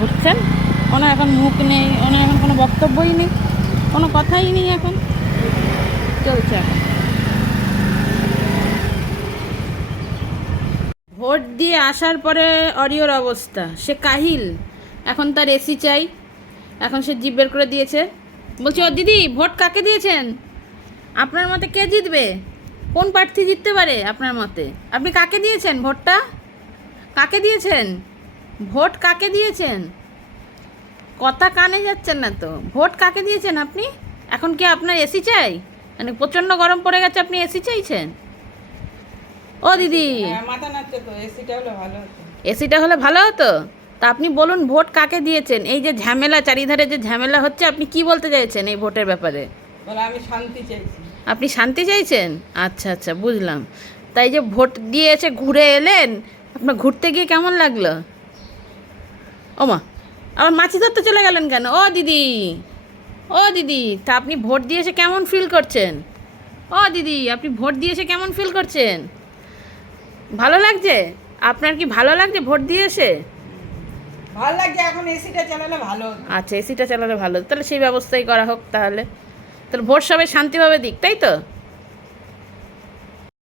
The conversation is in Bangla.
ঘুরছেন, ওনার এখন মুখ নেই, ওনার এখন কোনো বক্তব্যই নেই, কোনো কথাই নেই, এখন চলছে এখন। ভোট দিয়ে আসার পরে অরিওর অবস্থা, সে কাহিল, এখন তার এসি চাই, এখন সে জিভ বের করে দিয়েছে। বলছি, ও দিদি, ভোট কাকে দিয়েছেন? আপনার মতে কে জিতবে? কোন প্রার্থী জিততে পারে আপনার মতে? আপনি কাকে দিয়েছেন ভোটটা? কাকে দিয়েছেন ভোট? কাকে দিয়েছেন? কথা কানে যাচ্ছেন না তো। ভোট কাকে দিয়েছেন আপনি? এখন কি আপনার এসি চাই? মানে প্রচণ্ড গরম পড়ে গেছে, আপনি এসি চাইছেন? ও দিদি, মাথা নাড়ছে তো, এসিটা হলে ভালো হতো। এসিটা হলে ভালো হতো। তা আপনি বলুন, ভোট কাকে দিয়েছেন? এই যে ঝামেলা, চারিধারে যে ঝামেলা হচ্ছে, আপনি কি বলতে চাইছেন এই ভোটের ব্যাপারে? বলে আমি শান্তি চাইছি। আপনি শান্তি চাইছেন? আচ্ছা আচ্ছা, বুঝলাম। তাই যে ভোট দিয়ে এসে ঘুরে এলেন, আপনার ঘুরতে গিয়ে কেমন লাগলো? ওমা, আবার মাছি ধরতে চলে গেলেন কেন? ও দিদি, ও দিদি, তা আপনি ভোট দিয়ে এসে কেমন ফিল করছেন? ও দিদি, আপনি ভোট দিয়ে এসে কেমন ফিল করছেন? ভালো লাগছে? আপনার কি ভালো লাগছে ভোট দিয়ে এসে? ভালো লাগছে, এখন এসিটা চালালে ভালো হতো। আচ্ছা, এসিটা চালালে ভালো, তাহলে সেই ব্যবস্থাই করা হোক। তাহলে তাহলে ভোট সবাই শান্তিভাবে দিক, তাই তো?